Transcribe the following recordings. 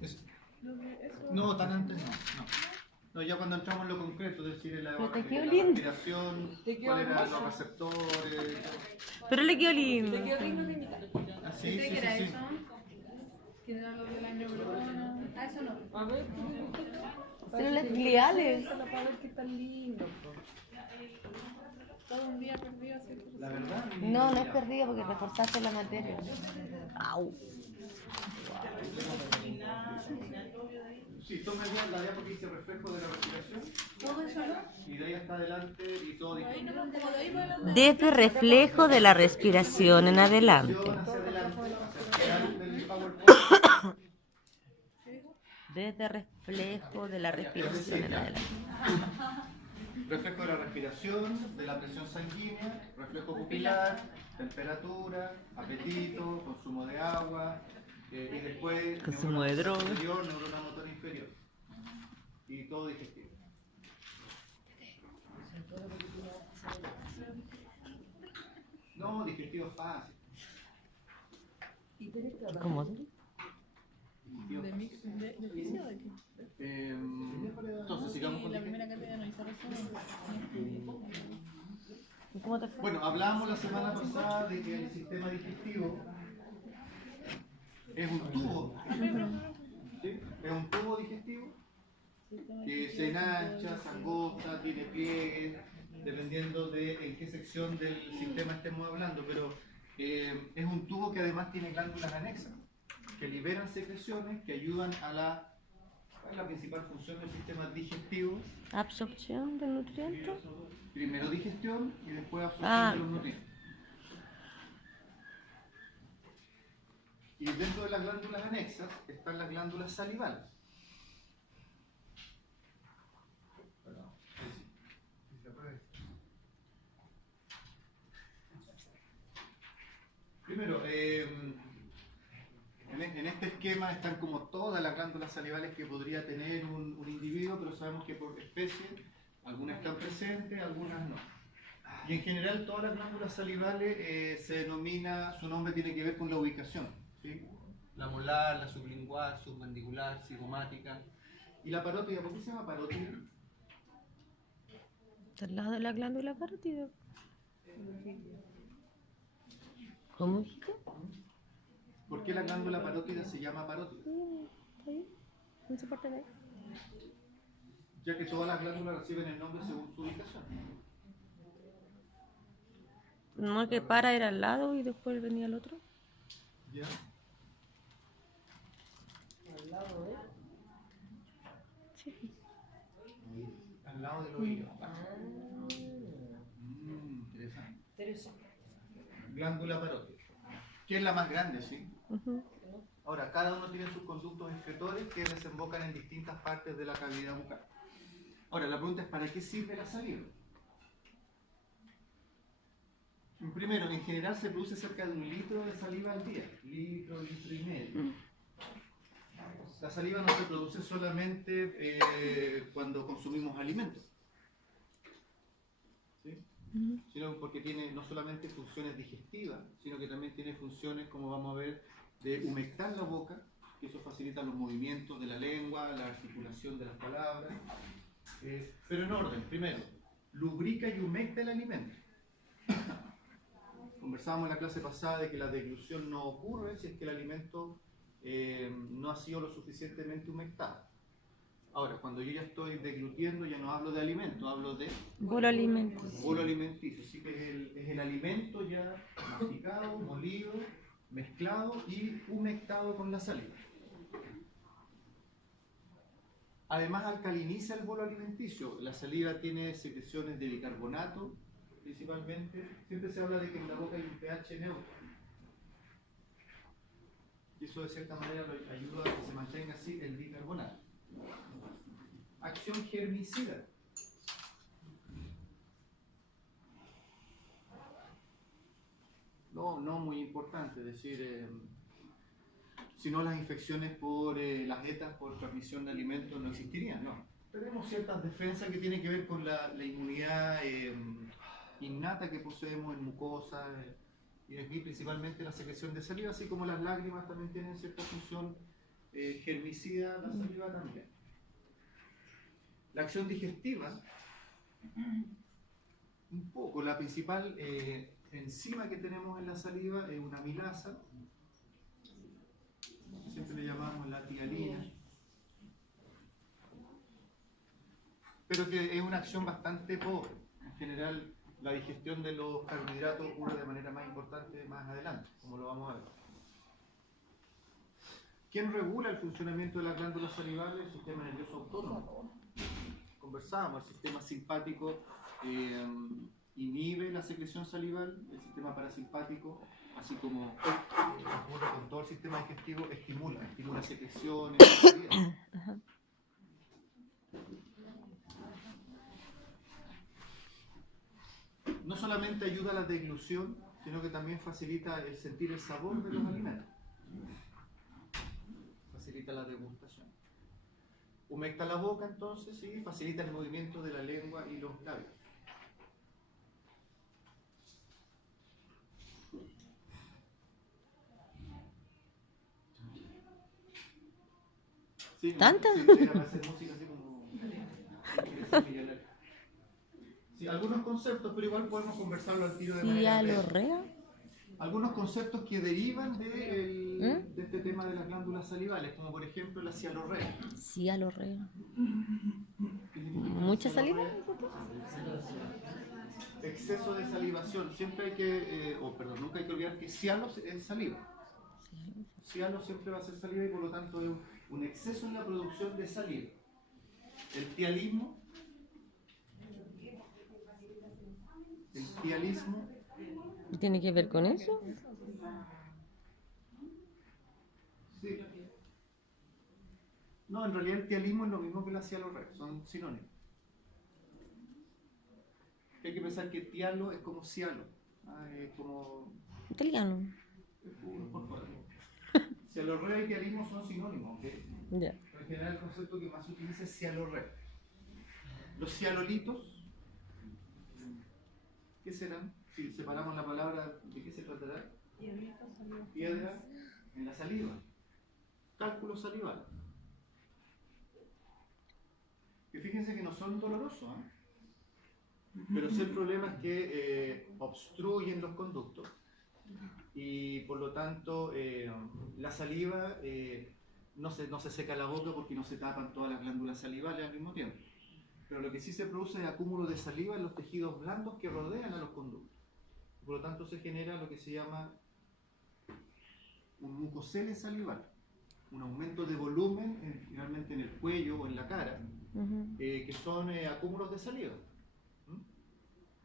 Es- No, tan antes no. No, ya cuando entramos en lo concreto, es decir, en la, Pero te quedó la lindo. respiración, Te quedó cuáles eran hermoso. los receptores. Pero le quedó lindo. Te quedó digno de imitar. Ah, sí, sí, sí, sí. ¿Qué era lo de la neurona? Ah, eso no. A ver, Células gliales. para ver qué tan lindo. Todo un día perdido así. La verdad. No, no es perdido porque reforzaste la materia. Au. Sí, tome bien la diapositiva que dice reflejo de la respiración. Todo eso no. Y de ahí hasta adelante y todo Ahí distinto. no, como de ahí para adelante. Desde reflejo de la respiración en adelante. Hacia adelante, hacia adelante del PowerPoint. Desde reflejo de la respiración en adelante. Reflejo de la respiración, de la presión sanguínea, reflejo pupilar, temperatura, apetito, consumo de agua, y después Consumo de droga. superior, neurona motora inferior. Y todo digestivo. No, digestivo fácil. ¿Cómo? Digestivo ¿De fácil. fisio o de qué? Entonces sigamos con la digestivo. primera cátedra no hizo resumen. ¿Cómo te fue? Bueno, hablamos la semana pasada de que el sistema digestivo es un tubo, ¿sí? Es un tubo digestivo que se enancha, se angosta, tiene pliegues, dependiendo de en qué sección del sistema estemos hablando, pero es un tubo que además tiene glándulas anexas, que liberan secreciones, que ayudan a ¿cuál es la principal función del sistema digestivo? Absorción de nutrientes. Primero digestión y después absorción Ah. de los nutrientes. Y dentro de las glándulas anexas están las glándulas salivales. Primero, en este esquema están como todas las glándulas salivales que podría tener un individuo, pero sabemos que por especie algunas están presentes, algunas no. Y en general todas las glándulas salivales se denomina, su nombre tiene que ver con la ubicación, ¿sí? La molar, la sublingual, submandibular, cigomática. Y la parótida, ¿por qué se llama parótida? Está al lado de la glándula parótida. ¿Cómo dijiste? ¿Por qué la glándula parótida se llama parótida? ¿Está ahí? ¿No se parte de ahí? Ya que todas las glándulas reciben el nombre según su ubicación. No, es que para era al lado y después venía el otro. ¿Ya? Al lado de. Sí. Al lado del oído. Interesante. Glándula parótida. ¿Qué es la más grande, sí? Ahora, cada uno tiene sus conductos excretores que desembocan en distintas partes de la cavidad bucal. Ahora, la pregunta es, ¿para qué sirve la saliva? Primero, en general se produce cerca de 1 litro de saliva al día. Litro, litro y medio. La saliva no se produce solamente cuando consumimos alimentos, ¿sí? Sino porque tiene no solamente funciones digestivas, sino que también tiene funciones, como vamos a ver, de humectar la boca, que eso facilita los movimientos de la lengua, la articulación de las palabras. Pero en orden, primero, lubrica y humecta el alimento. Conversábamos en la clase pasada de que la deglución no ocurre si es que el alimento no ha sido lo suficientemente humectado. Ahora, cuando yo ya estoy deglutiendo, ya no hablo de alimento, hablo de Bolo alimenticio. bolo alimenticio. Así que es el alimento ya masticado, molido, mezclado y humectado con la saliva. Además, alcaliniza el bolo alimenticio. La saliva tiene secreciones de bicarbonato, principalmente. Siempre se habla de que en la boca hay un pH neutro. Y eso de cierta manera lo ayuda a que se mantenga así el bicarbonato. Acción germicida. No muy importante, es decir, si no las infecciones por las ETAs por transmisión de alimentos no existirían, no. Tenemos ciertas defensas que tienen que ver con la inmunidad innata que poseemos en mucosas, y aquí principalmente la secreción de saliva, así como las lágrimas también tienen cierta función germicida, la saliva también. La acción digestiva, un poco, la principal enzima que tenemos en la saliva es una amilasa, siempre le llamamos la tialina, pero que es una acción bastante pobre. En general, la digestión de los carbohidratos ocurre de manera más importante más adelante, como lo vamos a ver. ¿Quién regula el funcionamiento de las glándulas salivales? El sistema nervioso autónomo. Conversábamos, el sistema simpático inhibe la secreción salival, el sistema parasimpático, así como ocurre con todo el sistema digestivo, estimula secreciones, saliva. No solamente ayuda a la deglución, sino que también facilita el sentir el sabor de los alimentos. Facilita la degustación. Humecta la boca, entonces, y facilita el movimiento de la lengua y los labios. Sí, ¿Tanta? Sí, era hacer música así como... Sí, algunos conceptos, pero igual podemos conversarlo al tiro de manera breve. Cialorrea. Algunos conceptos que derivan de este tema de las glándulas salivales, como por ejemplo la cialorrea. Cialorrea. ¿Mucha saliva? Exceso de salivación. Siempre hay que, nunca hay que olvidar que cialo es saliva. Cialo siempre va a ser saliva y por lo tanto es un exceso en la producción de saliva. El tialismo. ¿Tiene que ver con eso? Sí. No, en realidad el tialismo es lo mismo que la cialorrea, son sinónimos. Hay que pensar que tialo es como cialo, es como... Italiano. Por favor. Cialorrea y tialismo son sinónimos, ¿ok? Ya. En general el concepto que más se utiliza es cialorrea. Los cialolitos, ¿qué serán? Si separamos la palabra, ¿de qué se tratará? Piedra en la saliva. Cálculo salival. Que fíjense que no son dolorosos, pero sí el problema es que obstruyen los conductos y por lo tanto la saliva no se seca la boca porque no se tapan todas las glándulas salivales al mismo tiempo. Pero lo que sí se produce es acúmulo de saliva en los tejidos blandos que rodean a los conductos. Por lo tanto se genera lo que se llama un mucocele salival, un aumento de volumen generalmente en el cuello o en la cara, que son acúmulos de saliva.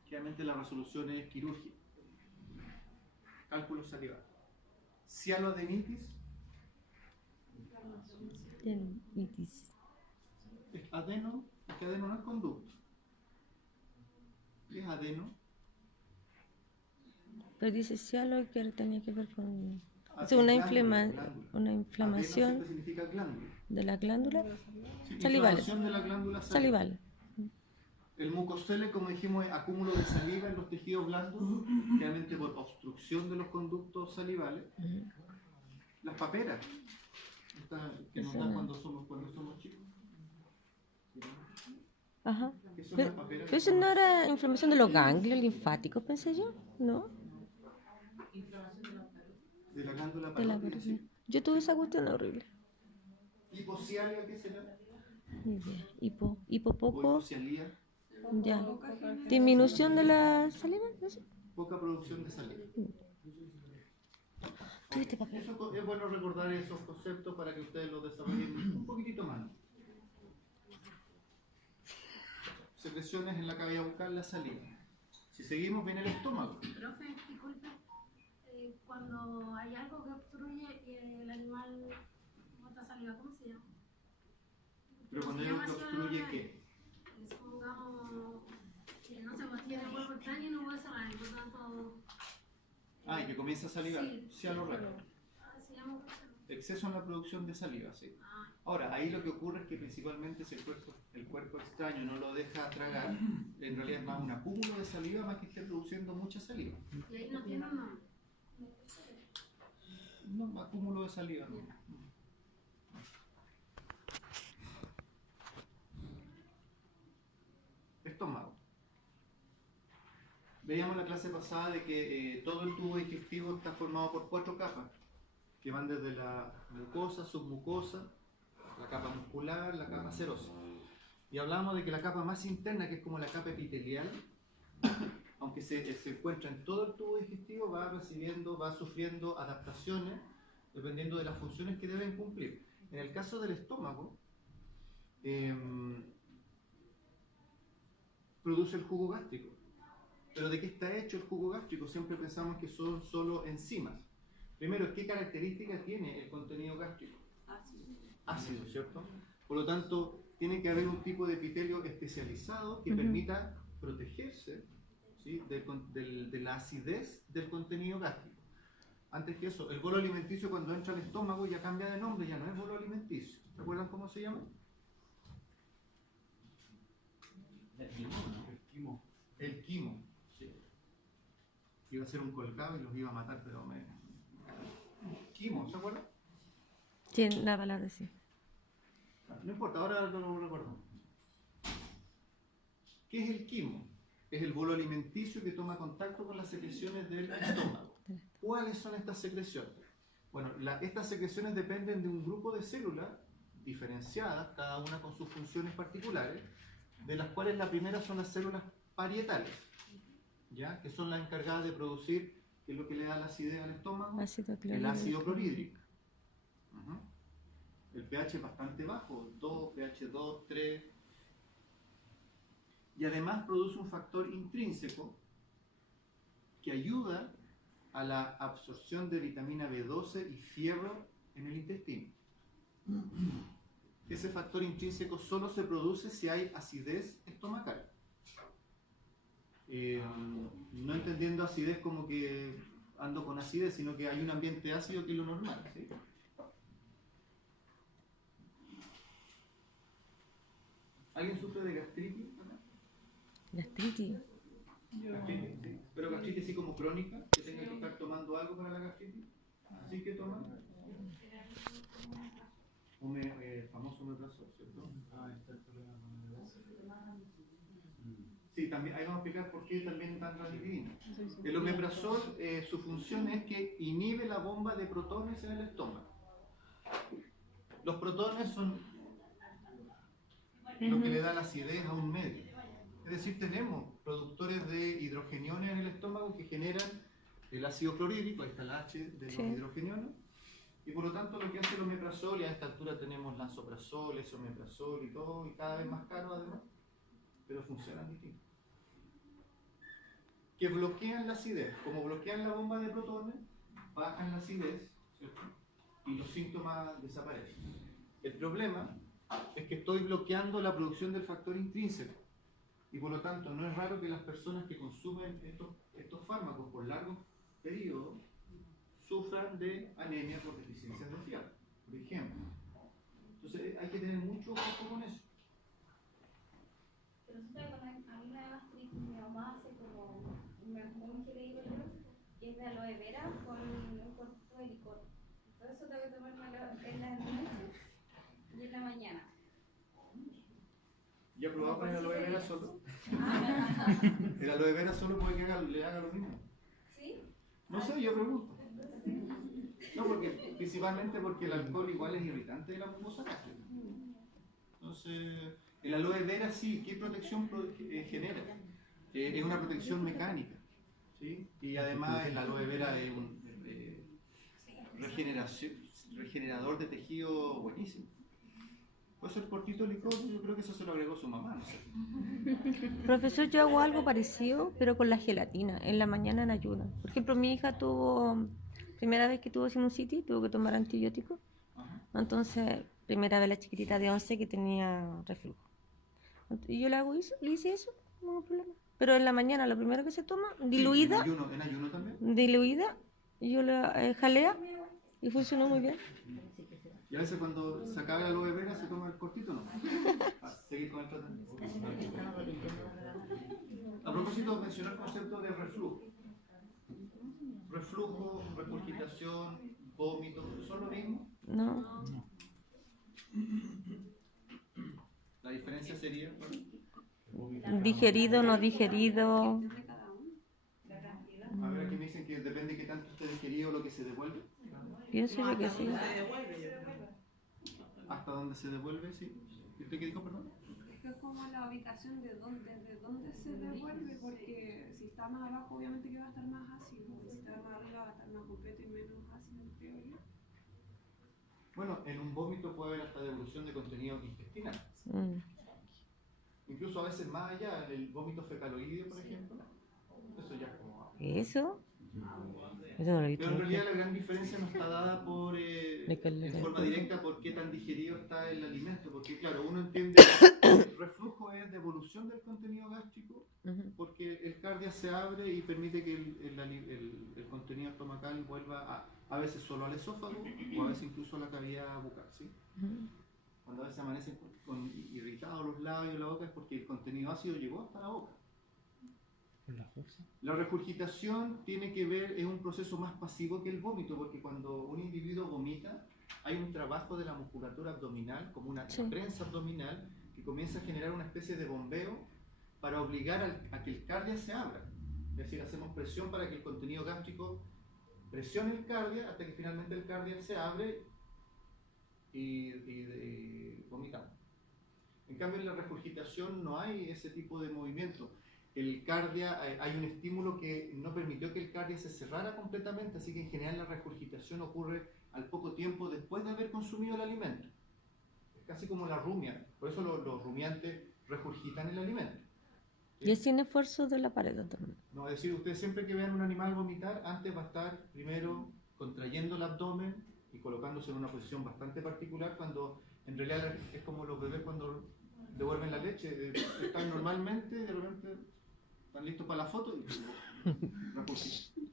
Generalmente la resolución es quirúrgica. Cálculo salival. Cialoadenitis. Adeno, es que adeno no es conducto. ¿Qué es adeno? Pero dice cialo que tenía que ver con... Es Glándula, una glándula. inflamación Adeno siempre significa glándula. de la glándula Sí, salivales. inflamación de la glándula Salivales. El mucocele, como dijimos, es acúmulo de saliva en los tejidos blandos, generalmente por obstrucción de los conductos salivales. Las paperas, que nos dan cuando somos chicos. Ajá. ¿Qué son Pero, las paperas? pero eso no era inflamación de los ganglios linfáticos, pensé yo, ¿no? De la glándula De la parótida, sí. Yo tuve esa cuestión horrible. Hipocialia, ¿qué será? Ni idea. Hipo O poco, hipocialía, ya. Disminución de la saliva, ¿eso? poca producción de saliva. ¿Tuviste papel? Eso es bueno recordar esos conceptos para que ustedes los desarrollen un poquitito más. Secreciones en la cavidad bucal, la saliva. Si seguimos, viene el estómago. Profe, disculpe, cuando hay algo que obstruye el animal bota saliva, ¿cómo se llama? Pero cuando hay algo que obstruye, ¿qué? Supongamos que no se mantiene el cuerpo extraño y no puede cerrar, y por tanto... Y que comienza a salivar. Sí. Cialorrea. se llama... Exceso en la producción de saliva, sí. Ahora, ahí lo que ocurre es que principalmente si el cuerpo extraño no lo deja tragar, en realidad es más un acúmulo de saliva más que esté produciendo mucha saliva. Y ahí no tiene un nombre. No, acúmulo de saliva. ¿No? Estómago. Veíamos en la clase pasada de que todo el tubo digestivo está formado por 4 capas, que van desde la mucosa, submucosa, la capa muscular, la capa serosa. Y hablábamos de que la capa más interna, que es como la capa epitelial, aunque se encuentra en todo el tubo digestivo, va sufriendo adaptaciones dependiendo de las funciones que deben cumplir. En el caso del estómago, produce el jugo gástrico. ¿Pero de qué está hecho el jugo gástrico? Siempre pensamos que son solo enzimas. Primero, ¿qué características tiene el contenido gástrico? Ácido, ¿cierto? Por lo tanto, tiene que haber un tipo de epitelio especializado que permita protegerse, ¿sí?, de la acidez del contenido gástrico. Antes que eso, el bolo alimenticio cuando entra al estómago ya cambia de nombre, ya no es bolo alimenticio. ¿Se acuerdan cómo se llama? El quimo. Sí. Iba a ser un colgado y los iba a matar, pero me... Quimo, ¿se acuerdan? Sí, la palabra sí. No importa, ahora lo recuerdo. ¿Qué es el quimo? Es el bolo alimenticio que toma contacto con las secreciones del estómago. ¿Cuáles son estas secreciones? Bueno, estas secreciones dependen de un grupo de células diferenciadas, cada una con sus funciones particulares, de las cuales la primera son las células parietales, ¿ya?, que son las encargadas de producir, que es lo que le da la acidez al estómago, el ácido clorhídrico. El pH es bastante bajo, 2, pH 2, 3. Y además produce un factor intrínseco que ayuda a la absorción de vitamina B12 y fierro en el intestino. Ese factor intrínseco solo se produce si hay acidez estomacal. No entendiendo acidez como que ando con acidez, sino que hay un ambiente ácido que es lo normal, ¿sí? ¿Alguien sufre de gastritis? Gastritis. Gastritis, sí. Pero gastritis así como crónica, que tenga que estar tomando algo para la gastritis. ¿Así que toman? Famoso omeprazol, ¿cierto? Está el problema con el omeprazol. Sí, también, ahí vamos a explicar por qué también tan ranitidina. El omeprazol, su función es que inhibe la bomba de protones en el estómago. Los protones son lo que le da la acidez a un medio. Es decir, tenemos productores de hidrogeniones en el estómago que generan el ácido clorhídrico, ahí está el H de los hidrogeniones, y por lo tanto lo que hace el omeprazol, y a esta altura tenemos lansoprazol, esomeprazol y todo, y cada vez más caro además, pero funcionan distintos. Que bloquean la acidez, como bloquean la bomba de protones, bajan la acidez, ¿cierto?, y los síntomas desaparecen. El problema es que estoy bloqueando la producción del factor intrínseco. Y por lo tanto, no es raro que las personas que consumen estos fármacos por largos periodos sufran de anemia por deficiencias de fierro, por ejemplo. Entonces, hay que tener mucho ojo con eso. Resulta que a mí la gastritis, mi mamá hace como un mejunje que le digo yo, que es de aloe vera con un cortito de licor. Todo eso tengo que tomarme en las noches y en la mañana. ¿Ya has probado con el aloe vera solo? ¿El aloe vera solo puede que le haga lo mismo? ¿Sí? No sé, yo pregunto. No, principalmente porque el alcohol igual es irritante de la mucosa gástrica. Entonces, el aloe vera sí, ¿qué protección genera? Es una protección mecánica, ¿sí? Y además el aloe vera es un regenerador de tejido buenísimo. Puede ser cortito licor, yo creo que eso se lo agregó su mamá, no sé. Profesor, yo hago algo parecido, pero con la gelatina, en la mañana en ayuno. Por ejemplo, mi hija primera vez que tuvo sinusitis, tuvo que tomar antibióticos. Entonces, primera vez la chiquitita de 11 que tenía reflujo. Y yo le hice eso, no hay problema. Pero en la mañana, lo primero que se toma, diluida. Sí, ¿en ayuno también? Diluida, y yo la jalea y funcionó muy bien. Y a veces cuando se acaba el aloe vera se toma el cortito, ¿no? Para seguir con el tratamiento. A propósito, mencionar el concepto de reflujo. reflujo, regurgitación, vómito, ¿son lo mismo? No. La diferencia sería, bueno, Digerido, no digerido. a ver, aquí me dicen que depende de qué tanto esté digerido lo que se devuelve. Pienso yo que sí. Hasta dónde se devuelve, sí. ¿Usted qué dijo, perdón? Es que es como la ubicación de dónde, desde dónde se devuelve, porque si está más abajo obviamente que va a estar más ácido, y si está más arriba va a estar más completo y menos ácido, creo yo. Bueno, en un vómito puede haber hasta devolución de contenido intestinal. Mm. Incluso a veces más allá, en el vómito fecaloideo, por ejemplo. Eso ya es como... ¿Eso? Eso no lo he visto. Pero en nunca. realidad la gran diferencia no está dada por, en forma directa por qué tan digerido está el alimento. Porque claro, uno entiende que el reflujo es devolución del contenido gástrico Ujú. porque el cardia se abre y permite que el contenido estomacal vuelva a veces solo al esófago o a veces incluso a la cavidad bucal, ¿sí? Ujú. Cuando a veces amanecen con irritados los labios y la boca es porque el contenido ácido llegó hasta la boca. La regurgitación tiene que ver, es un proceso más pasivo que el vómito, porque cuando un individuo vomita, hay un trabajo de la musculatura abdominal, como una Sí. prensa abdominal, que comienza a generar una especie de bombeo para obligar a que el cardia se abra. Es decir, hacemos presión para que el contenido gástrico presione el cardia hasta que finalmente el cardia se abre y vomitamos. En cambio, en la regurgitación no hay ese tipo de movimiento. El cardia, hay un estímulo que no permitió que el cardia se cerrara completamente, así que en general la regurgitación ocurre al poco tiempo después de haber consumido el alimento. Es casi como la rumia, por eso los rumiantes regurgitan el alimento. Y es sin esfuerzo de la pared también. No, es decir, ustedes siempre que vean un animal vomitar, antes va a estar primero contrayendo el abdomen y colocándose en una posición bastante particular, cuando en realidad es como los bebés cuando devuelven la leche, están normalmente y de repente están listos para la foto y regurgitan.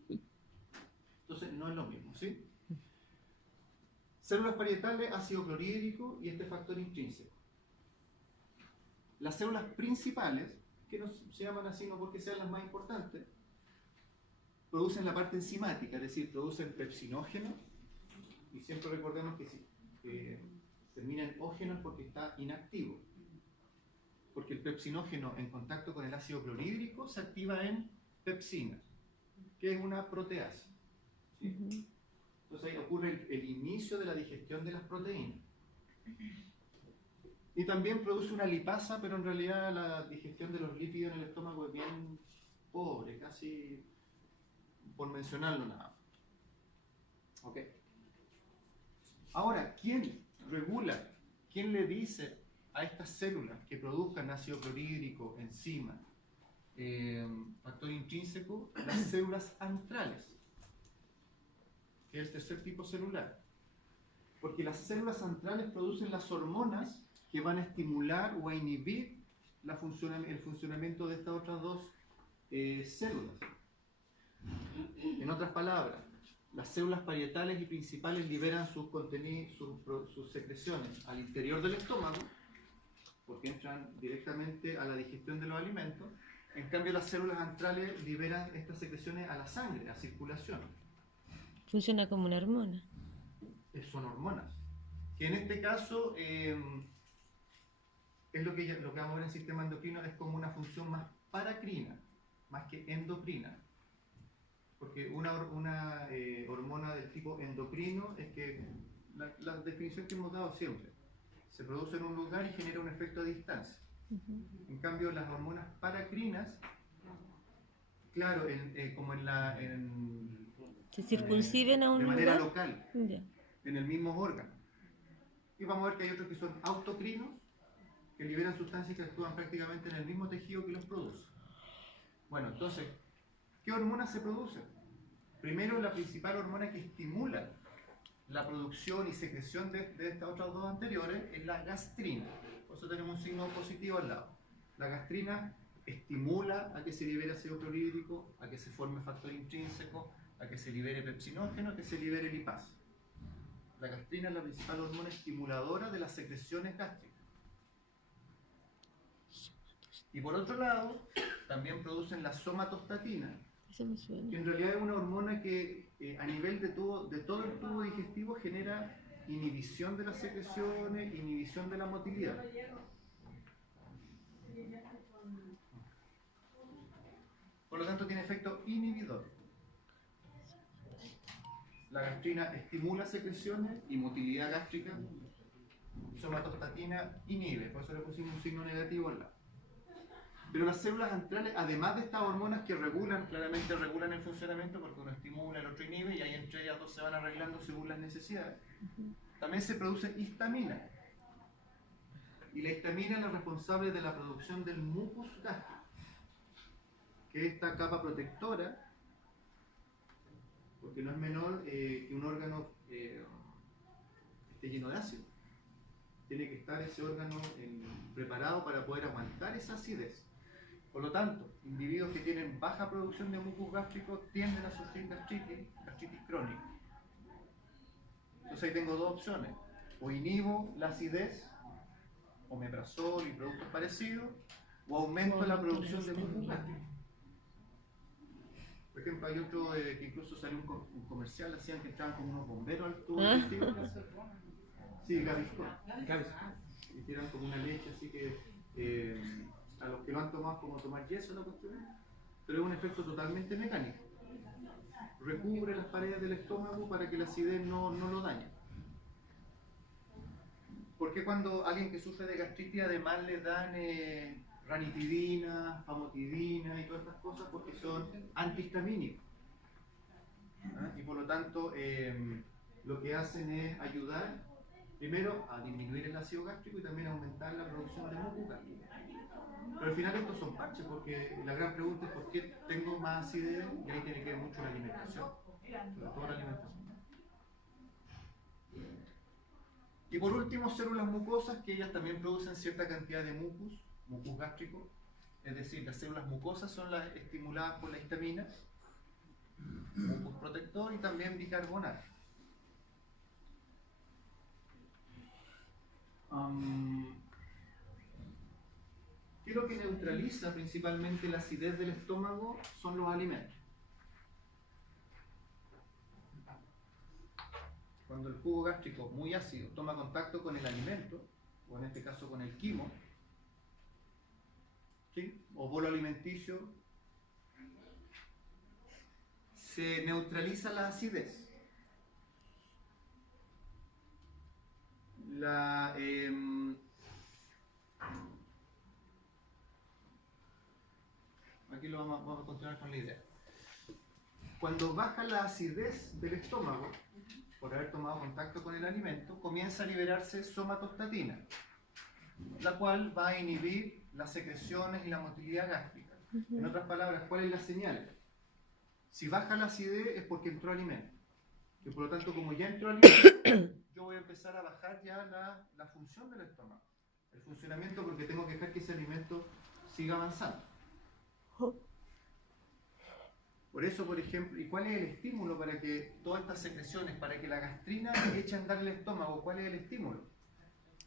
Entonces no es lo mismo, ¿sí? Células parietales, ácido clorhídrico y este factor intrínseco. Las células principales, que no se llaman así no porque sean las más importantes, producen la parte enzimática, es decir, producen pepsinógenos, y siempre recordemos que si termina en ógeno es porque está inactivo, porque el pepsinógeno en contacto con el ácido clorhídrico se activa en pepsina, que es una proteasa, ¿sí? Ujú. Entonces ahí ocurre el inicio de la digestión de las proteínas. Y también produce una lipasa, pero en realidad la digestión de los lípidos en el estómago es bien pobre, casi por mencionarlo nada más. ¿Ok? Ahora, ¿quién regula? ¿Quién le dice a estas células que produzcan ácido clorhídrico, enzima, factor intrínseco? Las células antrales, que es el tercer tipo celular. Porque las células antrales producen las hormonas que van a estimular o a inhibir el funcionamiento de estas otras dos células. En otras palabras, las células parietales y principales liberan sus contenidos, sus secreciones al interior del estómago, porque entran directamente a la digestión de los alimentos. En cambio, las células antrales liberan estas secreciones a la sangre, a circulación. Funciona como una hormona. Son hormonas, que en este caso es lo que vamos a ver en el sistema endocrino, es como una función más paracrina, más que endocrina. Porque una hormona del tipo endocrino es que la definición que hemos dado siempre, se produce en un lugar y genera un efecto a distancia. En cambio, las hormonas paracrinas, claro, como Se circunscriben a un de manera lugar. local, Ya. en el mismo órgano. Y vamos a ver que hay otros que son autocrinos, que liberan sustancias que actúan prácticamente en el mismo tejido que los produce. Bueno, entonces, ¿qué hormonas se producen? Primero, la principal hormona que estimula la producción y secreción de estas otras dos anteriores es la gastrina. Por eso tenemos un signo positivo al lado. La gastrina estimula a que se libere ácido clorhídrico, a que se forme factor intrínseco, a que se libere pepsinógeno, a que se libere lipasa. La gastrina es la principal hormona estimuladora de las secreciones gástricas. Y por otro lado, también producen la somatostatina, Ese me suena. que en realidad es una hormona que a nivel de todo el tubo digestivo genera inhibición de las secreciones, inhibición de la motilidad. Por lo tanto tiene efecto inhibidor. La gastrina estimula secreciones y motilidad gástrica. Somatostatina inhibe, por eso le pusimos un signo negativo al lado. Pero las células antrales, además de estas hormonas que claramente regulan el funcionamiento, porque uno estimula, el otro inhibe, y ahí entre ellas dos se van arreglando según las necesidades, también se produce histamina. Y la histamina es la responsable de la producción del mucus gástrico, que es esta capa protectora, porque no es menor que un órgano esté lleno de ácido. Tiene que estar ese órgano preparado para poder aguantar esa acidez. Por lo tanto, individuos que tienen baja producción de mucus gástrico tienden a sufrir gastritis crónica. Entonces ahí tengo dos opciones: o inhibo la acidez, omeprazol y productos parecidos, o aumento la producción de mucus gástrico. Por ejemplo, hay otro que incluso salió un comercial, decían que entraban como unos bomberos al tubo digestivo. Sí, Gaviscon. Y tiran como una leche así que a los que lo han tomado es como tomar yeso la cuestión, pero es un efecto totalmente mecánico. Recubre las paredes del estómago para que la acidez no lo dañe. Porque cuando alguien que sufre de gastritis además le dan ranitidina, famotidina y todas estas cosas, porque son antihistamínicos. Y por lo tanto lo que hacen es ayudar primero a disminuir el ácido gástrico y también a aumentar la producción de mucus gástrico. Pero al final estos son parches, porque la gran pregunta es por qué tengo más acidez, y ahí tiene que ver mucho la alimentación, sobre todo la alimentación. Y por último, células mucosas, que ellas también producen cierta cantidad de mucus gástrico, es decir, las células mucosas son las estimuladas por la histamina, mucus protector y también bicarbonato. ¿Qué es lo que neutraliza principalmente la acidez del estómago? Son los alimentos. Cuando el jugo gástrico muy ácido toma contacto con el alimento, o en este caso con el quimo, ¿sí?, o bolo alimenticio, se neutraliza la acidez. Aquí vamos a continuar con la idea. Cuando baja la acidez del estómago, por haber tomado contacto con el alimento, comienza a liberarse somatostatina, la cual va a inhibir las secreciones y la motilidad gástrica. En otras palabras, ¿cuál es la señal? Si baja la acidez es porque entró alimento. Y por lo tanto, como ya entró alimento, yo voy a empezar a bajar ya la función del estómago. El funcionamiento, porque tengo que dejar que ese alimento siga avanzando. Por eso, por ejemplo, ¿y cuál es el estímulo para que todas estas secreciones, para que la gastrina eche a andar el estómago? ¿Cuál es el estímulo?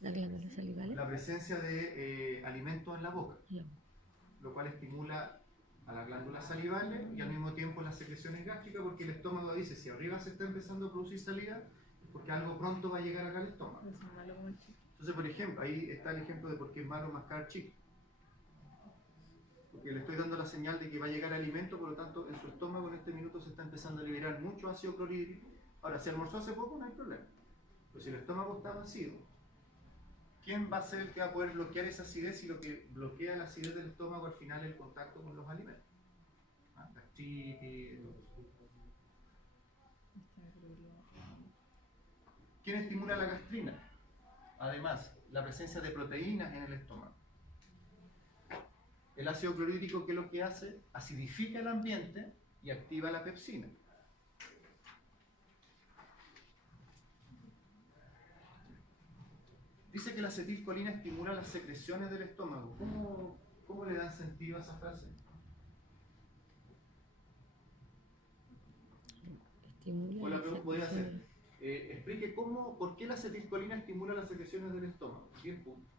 La glándula salival. La presencia de alimentos en la boca, lo cual estimula a las glándulas salivales y al mismo tiempo las secreciones gástricas, porque el estómago dice, si arriba se está empezando a producir saliva, es porque algo pronto va a llegar acá al estómago. Entonces, por ejemplo, ahí está el ejemplo de por qué es malo mascar chicle. Porque le estoy dando la señal de que va a llegar alimento, por lo tanto en su estómago en este minuto se está empezando a liberar mucho ácido clorhídrico. Ahora, si almorzó hace poco no hay problema, pero si el estómago está vacío, ¿quién va a ser el que va a poder bloquear esa acidez? Y lo que bloquea la acidez del estómago al final es el contacto con los alimentos. Gastritis, ¿quién estimula la gastrina? Además, la presencia de proteínas en el estómago. El ácido clorhídrico, ¿qué es lo que hace? Acidifica el ambiente y activa la pepsina. Dice que la acetilcolina estimula las secreciones del estómago. ¿Cómo le dan sentido a esa frase? O la pregunta podría ser, explique por qué la acetilcolina estimula las secreciones del estómago. 10 puntos.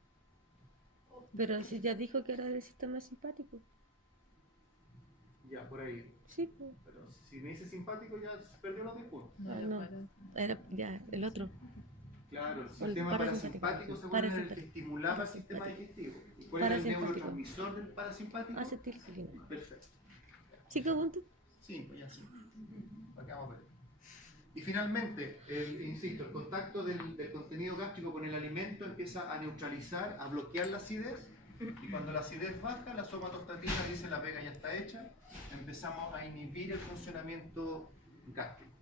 Pero si ya dijo que era del sistema simpático. Ya, por ahí. Sí, pues. Pero si me dice simpático, ya se perdió los 10 puntos. No, era ya el otro. Claro, el O el sistema parasimpático. parasimpático se vuelve el que Parasimpático. estimulaba el sistema digestivo. ¿Y cuál es el Parasimpático. neurotransmisor del parasimpático? Acetilcolina. Perfecto. ¿Cinco puntos? 5, ya 5. Acá vamos a ver. Y finalmente, insisto, el contacto del contenido gástrico con el alimento empieza a neutralizar, a bloquear la acidez. Y cuando la acidez baja, la somatostatina dice la pega ya está hecha, empezamos a inhibir el funcionamiento gástrico.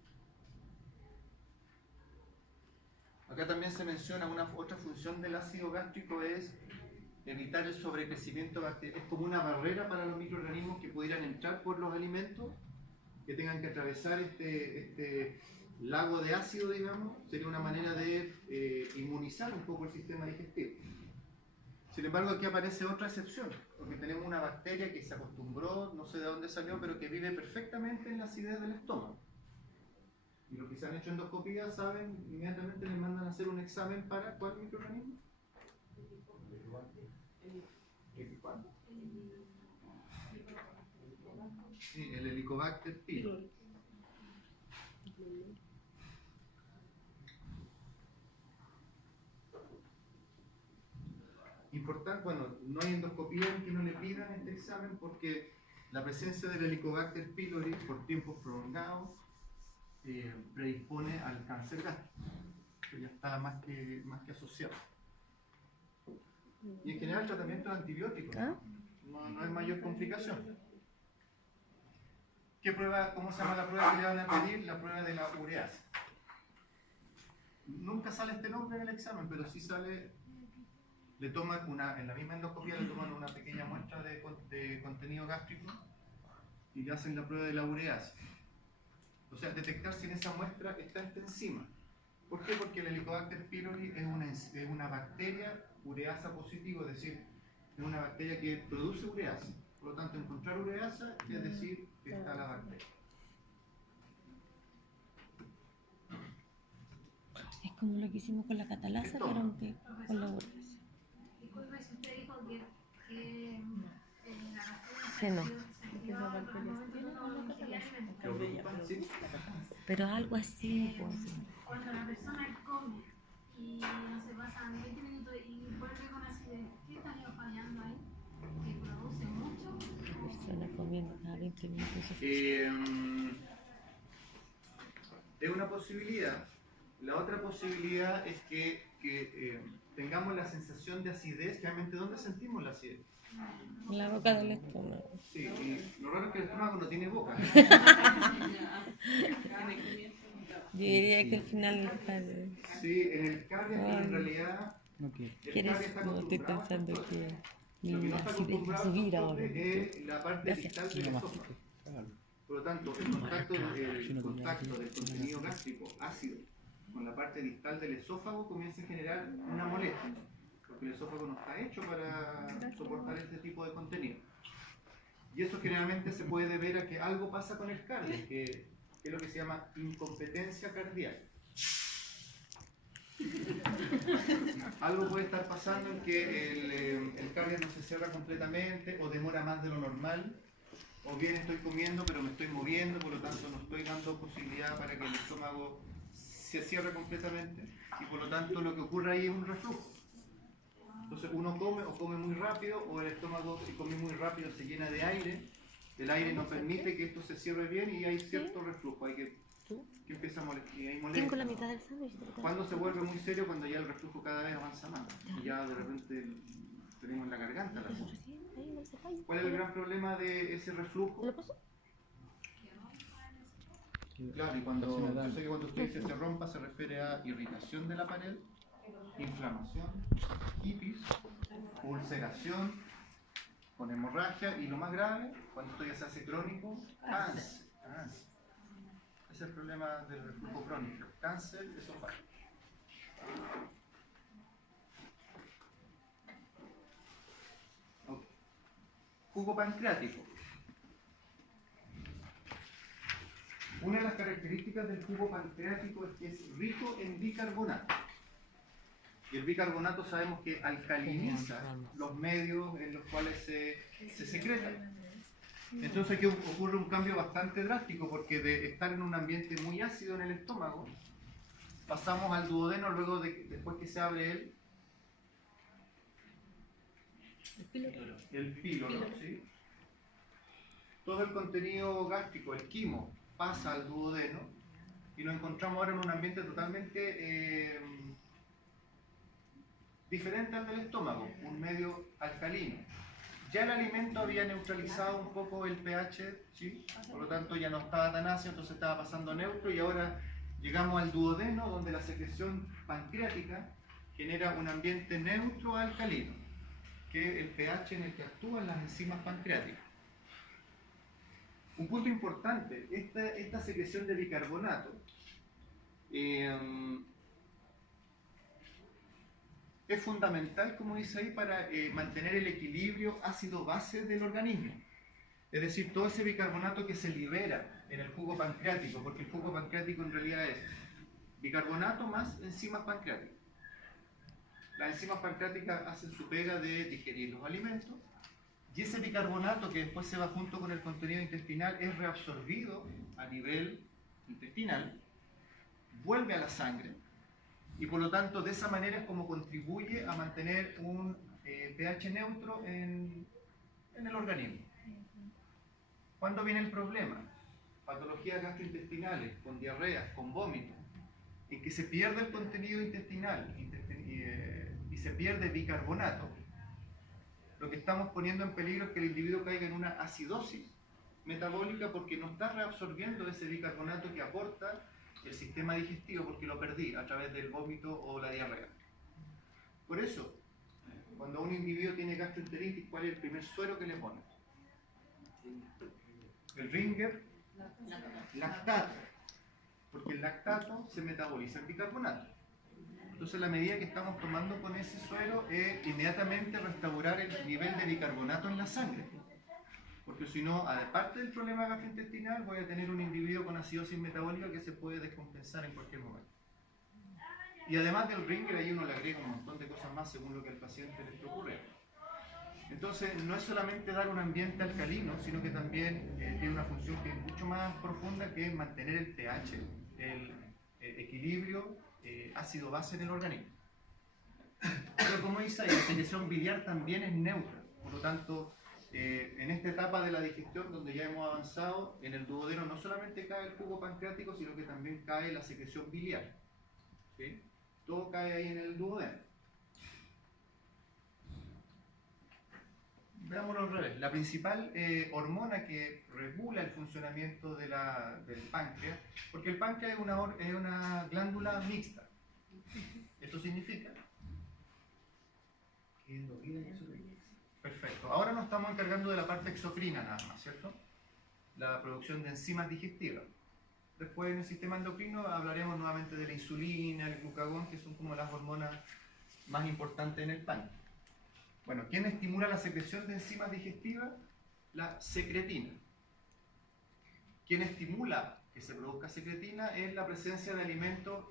Acá también se menciona otra función del ácido gástrico es evitar el sobrecrecimiento bacteriano. Es como una barrera para los microorganismos que pudieran entrar por los alimentos, que tengan que atravesar este lago de ácido, digamos. Sería una manera de inmunizar un poco el sistema digestivo. Sin embargo, aquí aparece otra excepción, porque tenemos una bacteria que se acostumbró, no sé de dónde salió, pero que vive perfectamente en la acidez del estómago. Y los que se han hecho endoscopía saben, inmediatamente les mandan a hacer un examen para ¿cuál microorganismo? Sí, el Helicobacter pylori. Importante, bueno, no hay endoscopía en que no le pidan este examen porque la presencia del Helicobacter pylori por tiempos prolongados predispone al cáncer gástrico, que ya está más que asociado. Y en general el tratamiento es antibiótico, no hay mayor complicación. ¿Qué prueba, cómo se llama la prueba que le van a pedir? La prueba de la ureasa. Nunca sale este nombre en el examen, pero sí sale, le toman en la misma endoscopía le toman una pequeña muestra de contenido gástrico y le hacen la prueba de la ureasa. O sea, detectar si en esa muestra está esta enzima. ¿Por qué? Porque el Helicobacter pylori es una bacteria ureasa positiva, es decir, es una bacteria que produce ureasa. Por lo tanto, encontrar ureasa es decir que está la bacteria. Es como lo que hicimos con la catalasa, pero aunque con la ureasa. Disculpe si usted dijo que la Sí, no. ¿Te preocupa? ¿Sí? Pero algo así, pues. cuando la persona come y no se pasan 20 minutos y vuelve con acidez, ¿qué estaría fallando ahí? ¿Que produce mucho? Persona comiendo cada 20 minutos. Es una posibilidad. La otra posibilidad es que tengamos la sensación de acidez. Realmente, ¿dónde sentimos la acidez? En la boca del estómago. Sí, y lo raro es que el estómago no tiene boca. Yo diría que al final está... Sí, en el cardio, pero en realidad el cardio ¿Quieres? está No, estoy acostumbrado a pensando estos que toques. Lo que mi no está acidez va a acostumbrado subir a ahora. estos toques es la parte Gracias. distal del esófago. Por lo tanto, el contacto del contenido gástrico ácido con la parte distal del esófago comienza a generar una molestia, porque el esófago no está hecho para soportar este tipo de contenido. Y eso generalmente se puede deber a que algo pasa con el cardio, que es lo que se llama incompetencia cardíaca. Algo puede estar pasando en que el cardio no se cierra completamente o demora más de lo normal, o bien estoy comiendo pero me estoy moviendo, por lo tanto no estoy dando posibilidad para que el estómago se cierre completamente y por lo tanto lo que ocurre ahí es un reflujo. Entonces uno come o come muy rápido, o el estómago si come muy rápido se llena de aire, el aire no permite que esto se cierre bien y hay cierto reflujo, hay que empieza a molestar y hay molestia. Tengo la mitad del sándwich. Cuando se vuelve muy serio, cuando ya el reflujo cada vez avanza más y ya de repente tenemos la garganta la cosa. ¿Cuál es el gran problema de ese reflujo? ¿Lo pasó? Claro, y cuando yo sé que cuando usted dice se rompa se refiere a irritación de la pared, inflamación, hitis, ulceración con hemorragia y lo más grave, cuando esto ya se hace crónico, cáncer. Ese es el problema del reflujo crónico, cáncer esofágico. Okay. Jugo pancreático. Una de las características del jugo pancreático es que es rico en bicarbonato. Y el bicarbonato sabemos que alcaliniza los medios en los cuales se secreta. Entonces aquí ocurre un cambio bastante drástico porque de estar en un ambiente muy ácido en el estómago, pasamos al duodeno luego después que se abre el píloro, ¿sí? Todo el contenido gástrico, el quimo, pasa al duodeno y nos encontramos ahora en un ambiente totalmente diferente al del estómago, un medio alcalino. Ya el alimento había neutralizado un poco el pH, ¿sí? Por lo tanto ya no estaba tan ácido, entonces estaba pasando a neutro y ahora llegamos al duodeno donde la secreción pancreática genera un ambiente neutro alcalino, que es el pH en el que actúan las enzimas pancreáticas. Un punto importante, esta secreción de bicarbonato es fundamental, como dice ahí, para mantener el equilibrio ácido-base del organismo. Es decir, todo ese bicarbonato que se libera en el jugo pancreático, porque el jugo pancreático en realidad es bicarbonato más enzimas pancreáticas. Las enzimas pancreáticas hacen su pega de digerir los alimentos, y ese bicarbonato que después se va junto con el contenido intestinal es reabsorbido a nivel intestinal, vuelve a la sangre, y por lo tanto de esa manera es como contribuye a mantener un pH neutro en el organismo. ¿Cuándo viene el problema? Patologías gastrointestinales, con diarreas, con vómitos, en que se pierde el contenido intestinal y se pierde bicarbonato. Lo que estamos poniendo en peligro es que el individuo caiga en una acidosis metabólica porque no está reabsorbiendo ese bicarbonato que aporta el sistema digestivo, porque lo perdí a través del vómito o la diarrea. Por eso, cuando un individuo tiene gastroenteritis, ¿cuál es el primer suero que le pone? El Ringer lactato, porque el lactato se metaboliza en bicarbonato. Entonces la medida que estamos tomando con ese suero es inmediatamente restaurar el nivel de bicarbonato en la sangre, porque si no, aparte del problema gastrointestinal, voy a tener un individuo con acidosis metabólica que se puede descompensar en cualquier momento. Y además del Ringer, ahí uno le agrega un montón de cosas más según lo que al paciente le esté ocurriendo. Entonces, no es solamente dar un ambiente alcalino, sino que también tiene una función que es mucho más profunda, que es mantener el pH, el equilibrio ácido-base en el organismo. Pero como dice ahí, la secreción biliar también es neutra, por lo tanto, en esta etapa de la digestión, donde ya hemos avanzado, en el duodeno no solamente cae el jugo pancreático, sino que también cae la secreción biliar. ¿Sí? Todo cae ahí en el duodeno. Veámoslo al revés. La principal hormona que regula el funcionamiento del páncreas, porque el páncreas es una glándula mixta. Eso significa que endovina y exocrina. Perfecto. Ahora nos estamos encargando de la parte exocrina nada más, ¿cierto? La producción de enzimas digestivas. Después en el sistema endocrino hablaremos nuevamente de la insulina, el glucagón, que son como las hormonas más importantes en el páncreas. Bueno, ¿quién estimula la secreción de enzimas digestivas? La secretina. ¿Quién estimula que se produzca secretina? Es la presencia de alimentos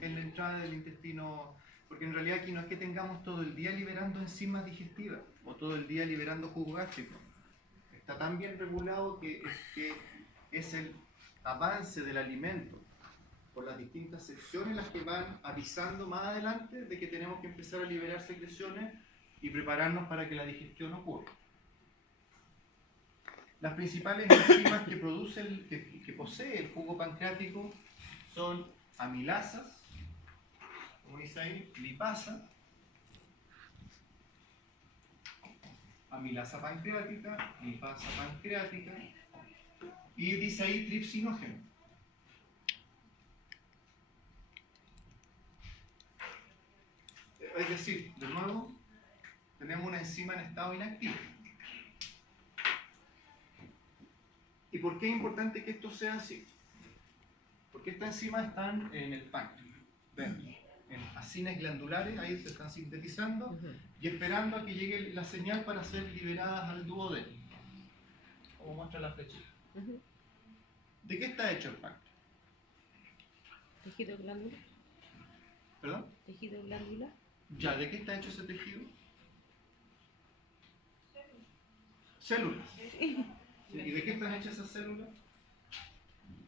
en la entrada del intestino, porque en realidad aquí no es que tengamos todo el día liberando enzimas digestivas o todo el día liberando jugo gástrico. Está tan bien regulado que es el avance del alimento por las distintas secciones las que van avisando más adelante de que tenemos que empezar a liberar secreciones y prepararnos para que la digestión ocurra. Las principales enzimas que posee el jugo pancreático son amilasas, como dice ahí, lipasa, amilasa pancreática, lipasa pancreática y dice ahí tripsinógeno. Es decir, de nuevo, tenemos una enzima en estado inactivo. ¿Y por qué es importante que esto sea así? Porque estas enzimas están en el páncreas. Ven, en acines glandulares, ahí se están sintetizando y esperando a que llegue la señal para ser liberadas al duodeno. Como muestra la flechita. ¿De qué está hecho el páncreas? Tejido glandular. ¿Perdón? Tejido glandular. Ya, ¿de qué está hecho ese tejido? Células. ¿Sí? ¿Y de qué están hechas esas células?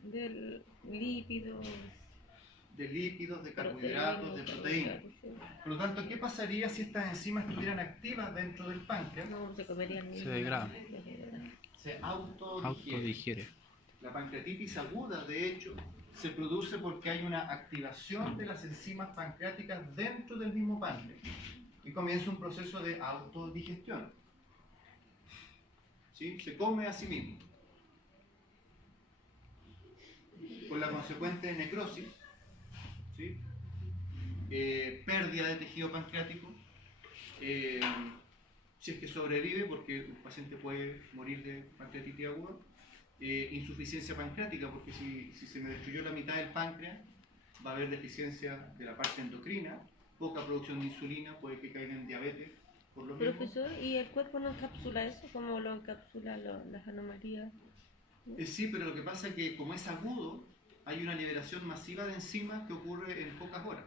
Del lípido. De lípidos, de carbohidratos, de proteínas. Por lo tanto, ¿qué pasaría si estas enzimas estuvieran activas dentro del páncreas? No, se comerían Se degrada. Se autodigiere. Autodigiere. La pancreatitis aguda, de hecho, se produce porque hay una activación de las enzimas pancreáticas dentro del mismo páncreas y comienza un proceso de autodigestión. ¿Sí? Se come a sí mismo. Con la consecuente necrosis, ¿sí? Pérdida de tejido pancreático, si es que sobrevive, porque un paciente puede morir de pancreatitis aguda, insuficiencia pancreática, porque si se me destruyó la mitad del páncreas, va a haber deficiencia de la parte endocrina, poca producción de insulina, puede que caiga en diabetes, por lo mismo. Profesor, ¿y el cuerpo no encapsula eso como lo encapsula las anomalías? Sí, pero lo que pasa es que como es agudo, hay una liberación masiva de enzimas que ocurre en pocas horas.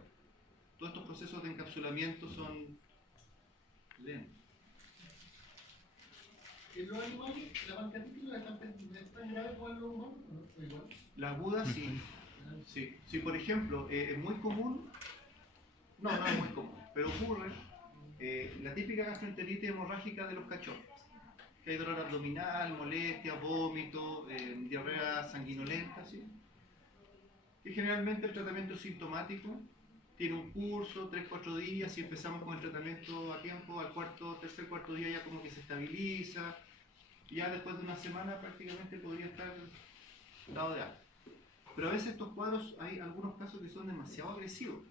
Todos estos procesos de encapsulamiento son lentos. ¿En los animales la pancreatitis es tan grave como en los humanos? ¿O igual? La aguda sí. Sí, por ejemplo, es muy común, no es muy común, pero ocurre la típica gastroenteritis hemorrágica de los cachorros. Que hay dolor abdominal, molestias, vómito, diarrea sanguinolenta, ¿sí? Y generalmente el tratamiento sintomático tiene un curso, 3-4 días, si empezamos con el tratamiento a tiempo, al tercer, cuarto día ya como que se estabiliza, y ya después de una semana prácticamente podría estar dado de alta. Pero a veces estos cuadros, hay algunos casos que son demasiado agresivos,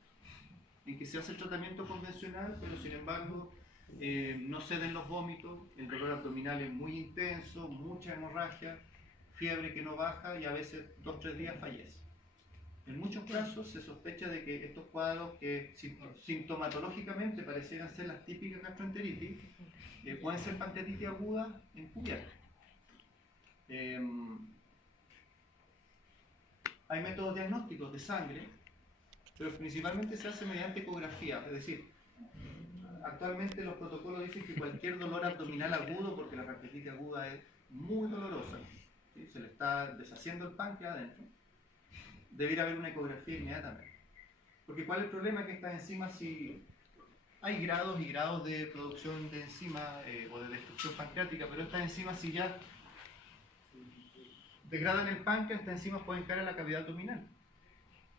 en que se hace el tratamiento convencional, pero sin embargo no ceden los vómitos, el dolor abdominal es muy intenso, mucha hemorragia, fiebre que no baja y a veces 2-3 días fallece. En muchos casos se sospecha de que estos cuadros que sintomatológicamente parecieran ser las típicas gastroenteritis, pueden ser pancreatitis aguda encubierta. Hay métodos diagnósticos de sangre, pero principalmente se hace mediante ecografía, es decir, actualmente los protocolos dicen que cualquier dolor abdominal agudo, porque la pancreatitis aguda es muy dolorosa, ¿sí? Se le está deshaciendo el páncreas adentro, debería haber una ecografía inmediatamente. Porque ¿cuál es el problema? Que estas enzimas, si hay grados y grados de producción de enzimas o de destrucción pancreática, pero estas enzimas si ya degradan el páncreas, estas enzimas pueden caer a la cavidad abdominal,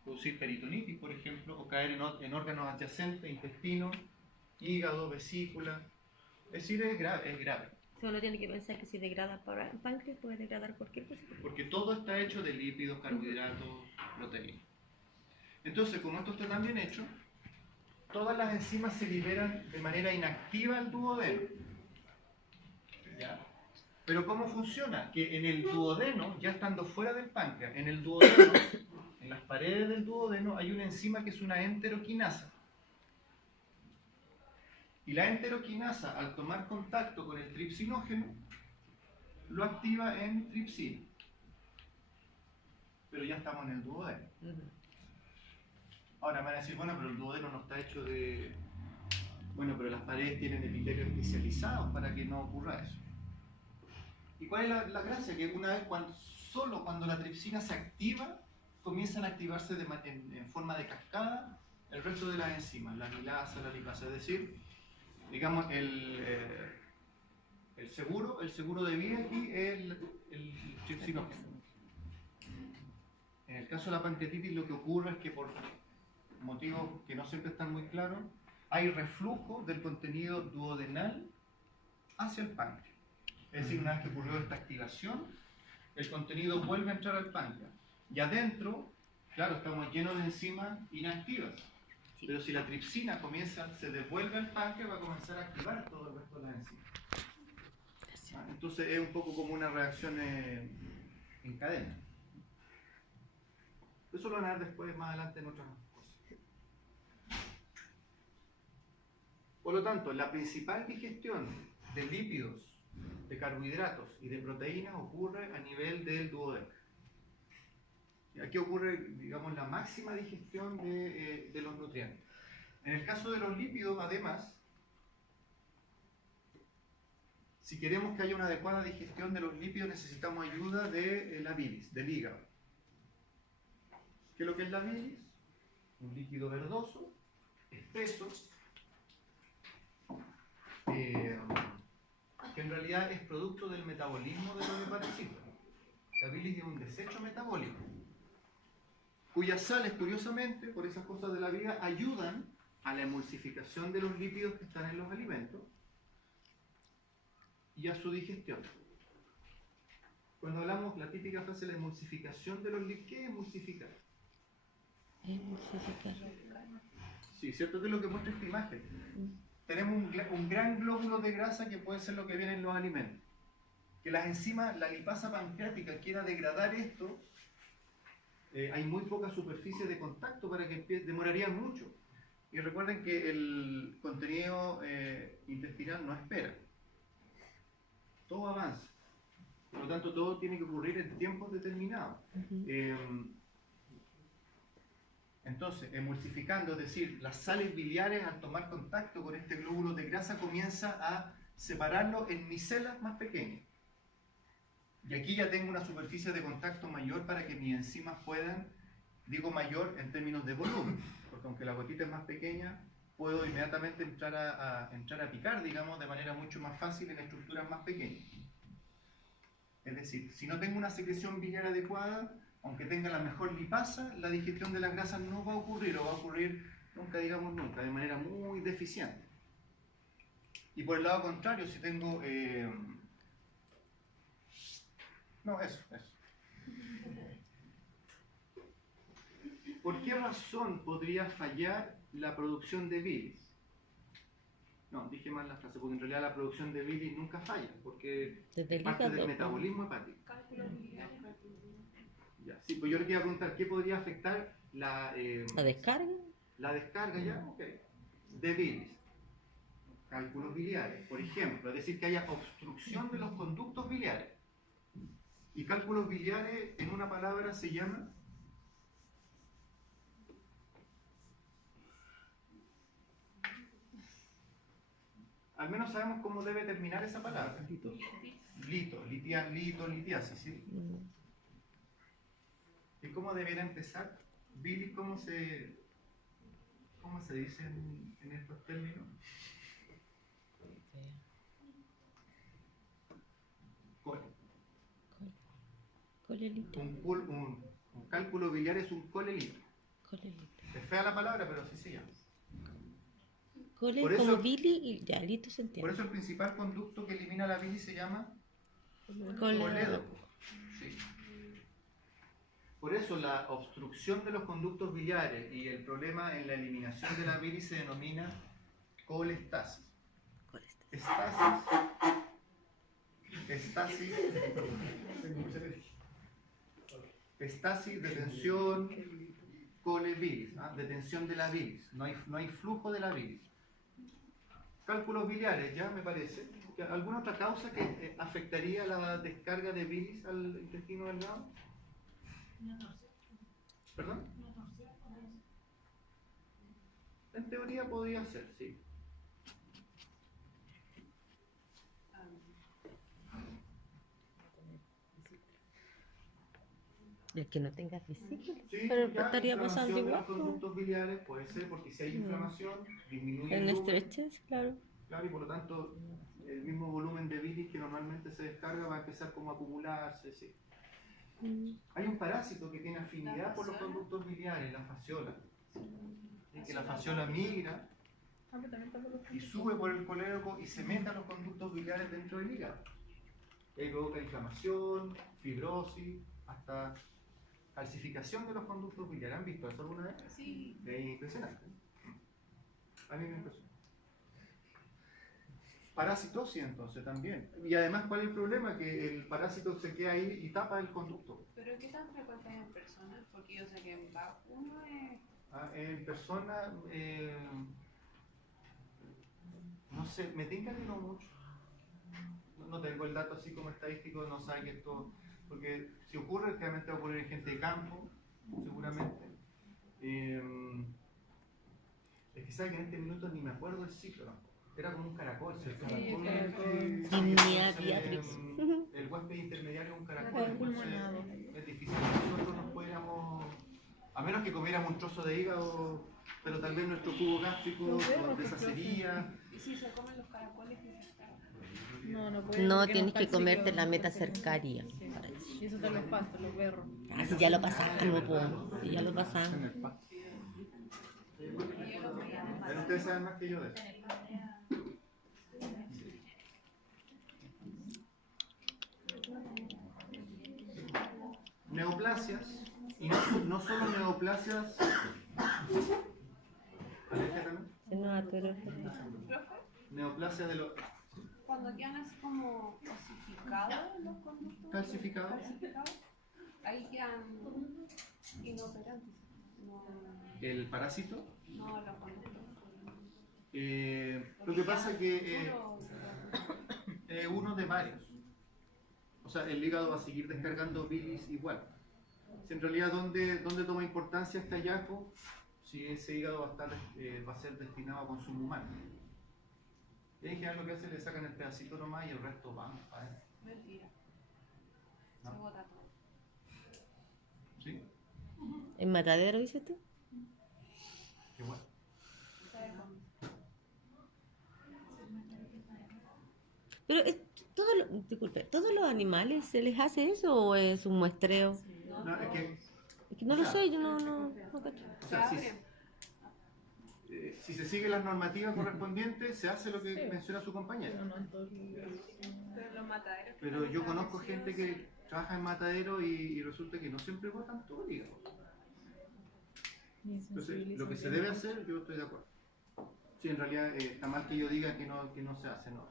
producir peritonitis, por ejemplo, o caer en órganos adyacentes, intestino, hígado, vesícula. Es decir, es grave. Uno tiene que pensar que si degrada para el páncreas puede degradar cualquier cosa. Porque todo está hecho de lípidos, carbohidratos, proteínas. Entonces, como esto está tan bien hecho, todas las enzimas se liberan de manera inactiva al duodeno. ¿Ya? Pero ¿cómo funciona? Que en el duodeno, ya estando fuera del páncreas, en el duodeno, en las paredes del duodeno, hay una enzima que es una enteroquinasa. Y la enteroquinasa, al tomar contacto con el tripsinógeno, lo activa en tripsina. Pero ya estamos en el duodeno. Ahora me van a decir, bueno, pero el duodeno no está hecho de... Bueno, pero las paredes tienen epitelios especializados para que no ocurra eso. ¿Y cuál es la gracia? Que una vez, solo cuando la tripsina se activa, comienzan a activarse en forma de cascada el resto de las enzimas, la amilasa, la lipasa, es decir, digamos, el seguro de vida aquí es el tripsinógeno. En el caso de la pancreatitis lo que ocurre es que por motivos que no siempre están muy claros, hay reflujo del contenido duodenal hacia el páncreas. Es decir, una vez que ocurrió esta activación, el contenido vuelve a entrar al páncreas. Y adentro, claro, estamos llenos de enzimas inactivas. Pero si la tripsina se devuelve al páncreas, va a comenzar a activar todo el resto de las enzimas. Entonces es un poco como una reacción en cadena. Eso lo van a ver después, más adelante, en otras cosas. Por lo tanto, la principal digestión de lípidos, de carbohidratos y de proteínas ocurre a nivel del duodeno. Y aquí ocurre, digamos, la máxima digestión de los nutrientes. En el caso de los lípidos, además, Si queremos que haya una adecuada digestión de los lípidos, necesitamos ayuda de la bilis, del hígado. ¿Qué es lo que es la bilis? Un líquido verdoso, espeso, que en realidad es producto del metabolismo de los hepatocitos. La bilis es un desecho metabólico, cuyas sales, curiosamente, por esas cosas de la vida, ayudan a la emulsificación de los lípidos que están en los alimentos y a su digestión. Cuando hablamos, la típica frase de la emulsificación de los lípidos, ¿qué es emulsificar? Emulsificar. Sí, ¿cierto? Que es lo que muestra esta imagen. Tenemos un gran glóbulo de grasa que puede ser lo que viene en los alimentos. Que las enzimas, la lipasa pancreática quiera degradar esto, hay muy poca superficie de contacto para que demoraría mucho. Y recuerden que el contenido intestinal no espera. Todo avanza. Por lo tanto, todo tiene que ocurrir en tiempos determinados. Entonces, emulsificando, es decir, las sales biliares al tomar contacto con este glóbulo de grasa comienza a separarlo en micelas más pequeñas. Y aquí ya tengo una superficie de contacto mayor para que mis enzimas puedan, digo mayor en términos de volumen, porque aunque la gotita es más pequeña, puedo inmediatamente entrar a picar, digamos, de manera mucho más fácil en estructuras más pequeñas. Es decir, si no tengo una secreción biliar adecuada, aunque tenga la mejor lipasa, la digestión de las grasas no va a ocurrir, o va a ocurrir nunca, digamos nunca, de manera muy deficiente. Y por el lado contrario, si tengo... No, eso. ¿Por qué razón podría fallar la producción de bilis? No, dije mal la frase, porque en realidad la producción de bilis nunca falla, porque Desde es el parte del hígado. metabolismo hepático. Ya, sí, pues yo le quería preguntar, ¿qué podría afectar ¿La descarga? la descarga ya? Ok. De bilis. Cálculos biliares, por ejemplo, es decir, que haya obstrucción de los conductos biliares. Y cálculos biliares, en una palabra, se llama... Al menos sabemos cómo debe terminar esa palabra. Litiasis, ¿sí? ¿Y cómo debiera empezar? Bilis, ¿cómo se dice en estos términos? Cole. Colelito. Un cálculo biliar es un colelito. Colelito. Es fea la palabra, pero así se llama. Cole Por eso- como Billy y ya, listo se Por entiende. eso el principal conducto que elimina la bilis se llama Cole. colédoco. Sí. Por eso la obstrucción de los conductos biliares y el problema en la eliminación de la bilis se denomina colestasis. Estasis, detención, colebilis, detención de la bilis. No hay flujo de la bilis. Cálculos biliares, ya me parece. ¿Alguna otra causa que afectaría la descarga de bilis al intestino delgado? ¿Perdón? En teoría podría ser, sí. El que no tenga vesícula. Sí, Pero ya, estaría pasando inflamación de igual. los conductos biliares puede ser porque si hay inflamación, disminuye En el volumen. estrechez, claro. Claro, y por lo tanto, el mismo volumen de bilis que normalmente se descarga va a empezar como a acumularse, sí. Hay un parásito que tiene afinidad por los conductos biliares, la fasciola. ¿Sí? Que la fasciola migra y sube por el colédoco y se mete a los conductos biliares dentro del hígado. Y ahí provoca inflamación, fibrosis, hasta calcificación de los conductos biliares. ¿Han visto eso alguna vez? Sí. Es impresionante. A mí me impresiona. Parasitosis entonces también. Y además, ¿cuál es el problema? Que el parásito se queda ahí y tapa el conducto. ¿Pero qué tan frecuente es en personas? Porque yo sé que en vacuno es... En persona, no sé, me tinca que no mucho. No tengo el dato así como estadístico, no sabe que esto... Porque si ocurre, realmente va a ocurrir en gente de campo, seguramente. Es que sabe que en este minuto ni me acuerdo el ciclo tampoco. Era como un caracol, ¿sí? El caracol Gimniatriatrix. el huésped intermediario es un caracol, Caracol entonces pulmonado. es difícil que nosotros nos pudiéramos, a menos que comiéramos un trozo de hígado, pero tal vez nuestro jugo gástrico Los berros, nos pues, deshacería. Y si se comen los caracoles infectados. No puede No, porque tienes nos que parece comerte la que- metacercaria. Sí. Y eso están los pastos, los berros. Ah, si ya lo pasamos, po. Si ya lo pasamos. En el pasto. Pero ustedes saben más que yo de eso. Neoplasias, y no solo neoplasias. Aleja también. No, pero... Neoplasia de los Cuando quedan así como osificados los conductos. calcificados. calcificados, ahí quedan inoperantes. No, El parásito. no los conductos. Lo que pasa es que Puro- uno de varios. O sea, el hígado va a seguir descargando bilis igual. Si en realidad, ¿dónde toma importancia este hallazgo? Si ese hígado va a ser destinado a consumo humano. Y en general lo que hacen le sacan el pedacito nomás y el resto van a ver. Mentira. No. Se bota todo. ¿Sí? ¿En Matadero, dices tú? Qué bueno. Pero disculpe, ¿todos los animales se les hace eso o es un muestreo? No, es que, Es que no lo sé, yo no cacho. o sea, si se siguen las normativas correspondientes, se hace lo que menciona su compañero. No en todos los- Pero los mataderos. Pero yo conozco gente que trabaja en matadero y resulta que no siempre botan todo el hígado. ni Entonces, lo que se sensibilización. debe hacer, yo estoy de acuerdo. Sí, en realidad está mal que yo diga que no se hace, no.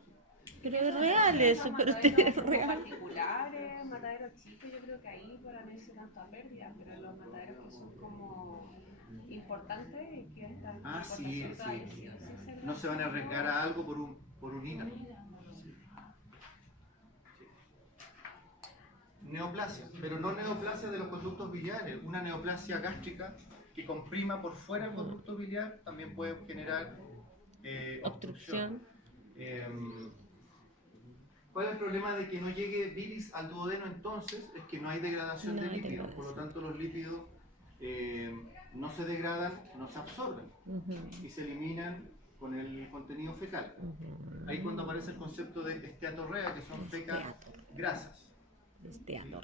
Pero es real eso, pero usted es real. Particulares, mataderos chicos, yo creo que ahí para no irse tanto a pérdida, pero los mataderos que son como importantes y que están Ah, sí, importación sí. todavía, No se van a arriesgar a algo por un hígado. Neoplasia, pero no neoplasia de los conductos biliares. Una neoplasia gástrica que comprima por fuera el conducto biliar también puede generar obstrucción. ¿Cuál es el problema de que no llegue bilis al duodeno entonces? Es que no hay degradación No de hay lípidos, por lo degradación. tanto los lípidos no se degradan, no se absorben y se eliminan con el contenido fecal. Ahí cuando aparece el concepto de esteatorrea, que son fecas grasas.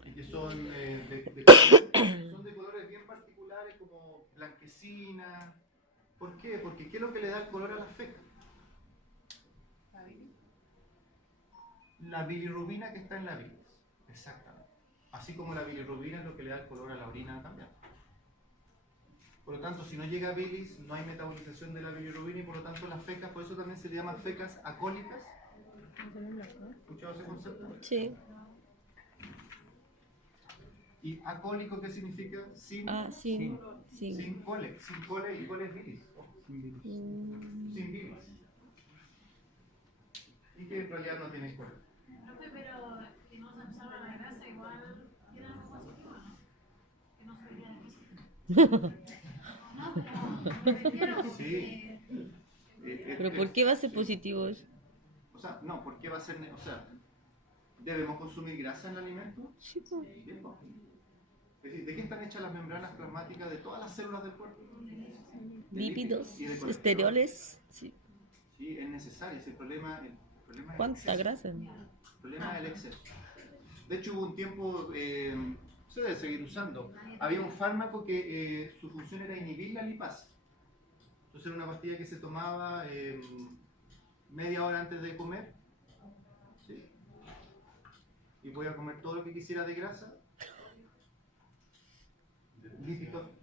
Y que son son de colores bien particulares como blanquecina. ¿Por qué? Porque ¿qué es lo que le da el color a las fecas? La bilirrubina que está en la bilis, exactamente. Así como la bilirrubina es lo que le da el color a la orina también. Por lo tanto, si no llega bilis, no hay metabolización de la bilirrubina y por lo tanto las fecas, por eso también se le llaman fecas acólicas. ¿Has escuchado ese concepto? Sí. ¿Y acólico qué significa? Sin, Ah, sí. Sí. sin cole y cole es bilis. Sin bilis. Y que en realidad no tiene cole. Profe, pero que no se absorba la grasa igual tiene algo positivo, ¿no? Que no se vea difícil. No, pero me refiero Sí. ¿Pero por qué va a ser positivo eso? O sea, no, ¿por qué va a ser? O sea, ¿debemos consumir grasa en el alimento? Sí, pues. Bien, ¿no? Es decir, ¿de qué están hechas las membranas plasmáticas de todas las células del cuerpo? De Lípidos, y de colesterol. esteroles. Sí. Sí, es necesario. El problema es ¿Cuánta el exceso. grasa? El problema es el exceso. De hecho, hubo un tiempo, se debe seguir usando, había un fármaco que su función era inhibir la lipasa. Entonces era una pastilla que se tomaba media hora antes de comer. ¿Sí? Y voy a comer todo lo que quisiera de grasa. Lipitor.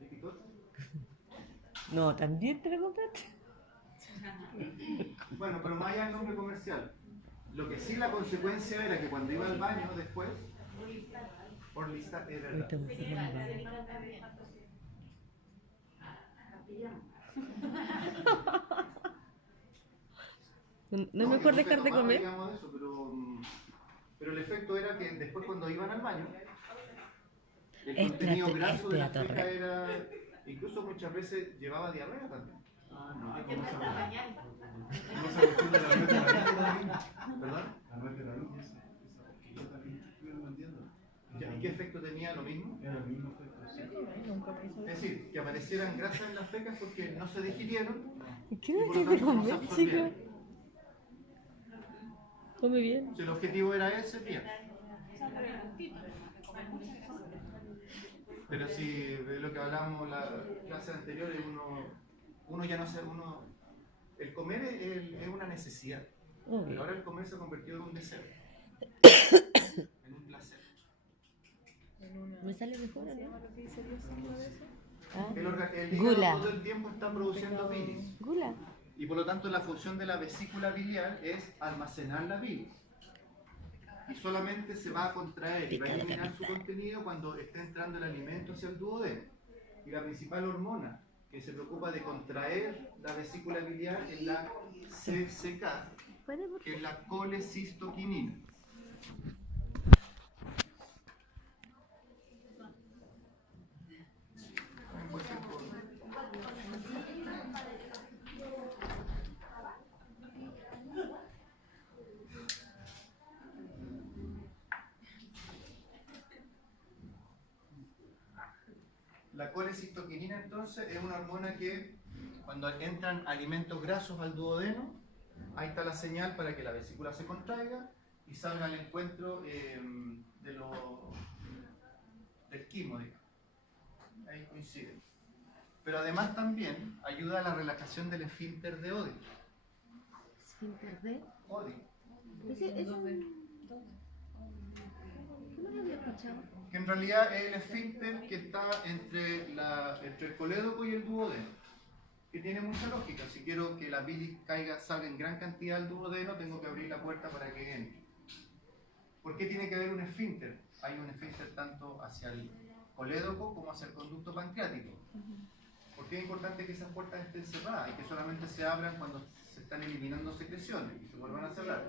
No, también te lo compraste. Bueno, pero más allá del nombre comercial. Lo que sí la consecuencia era que cuando iba al baño después, por lista, es verdad. No es mejor que dejar de tomaba, comer. digamos, eso, pero el efecto era que después cuando iban al baño, el contenido graso de la feca era, incluso muchas veces llevaba diarrea también. Ah, no, ¿cómo se llama? ¿Cómo se llama la nuez de la viña? ¿Verdad? La nuez de la viña, esa que yo también estuvieron vendiendo. ¿Y qué efecto tenía? ¿Lo mismo? Era el mismo efecto. Es decir, que aparecieran grasas en las fecas porque no se digirieron. ¿Y qué y no por lo tiene que tanto no se comer, chico? absorbieron. Come bien. Si el objetivo era ese, bien. Pero si de lo que hablábamos la clase anterior, uno ya no sé, el comer es una necesidad. Pero ahora el comer se ha convertido en un deseo, en un placer. Me sale mejor, ¿no? El hígado Gula. todo el tiempo está produciendo bilis. Gula. Y por lo tanto la función de la vesícula biliar es almacenar la bilis. Y solamente se va a contraer y va a eliminar su contenido cuando esté entrando el alimento hacia el duodeno. Y la principal hormona que se preocupa de contraer la vesícula biliar es la CCK, que es la colecistoquinina. La colecistoquinina entonces es una hormona que cuando entran alimentos grasos al duodeno, ahí está la señal para que la vesícula se contraiga y salga al encuentro del quimo, digamos. Ahí coincide. Pero además también ayuda a la relajación del esfínter de Oddi. ¿Esfínter de? Oddi. Ese no lo había escuchado. Que en realidad es el esfínter que está entre el colédoco y el duodeno, que tiene mucha lógica. Si quiero que la bilis salga en gran cantidad al duodeno, tengo que abrir la puerta para que entre. ¿Por qué tiene que haber un esfínter? Hay un esfínter tanto hacia el colédoco como hacia el conducto pancreático. ¿Por qué es importante que esas puertas estén cerradas y que solamente se abran cuando se están eliminando secreciones y se vuelvan a cerrar?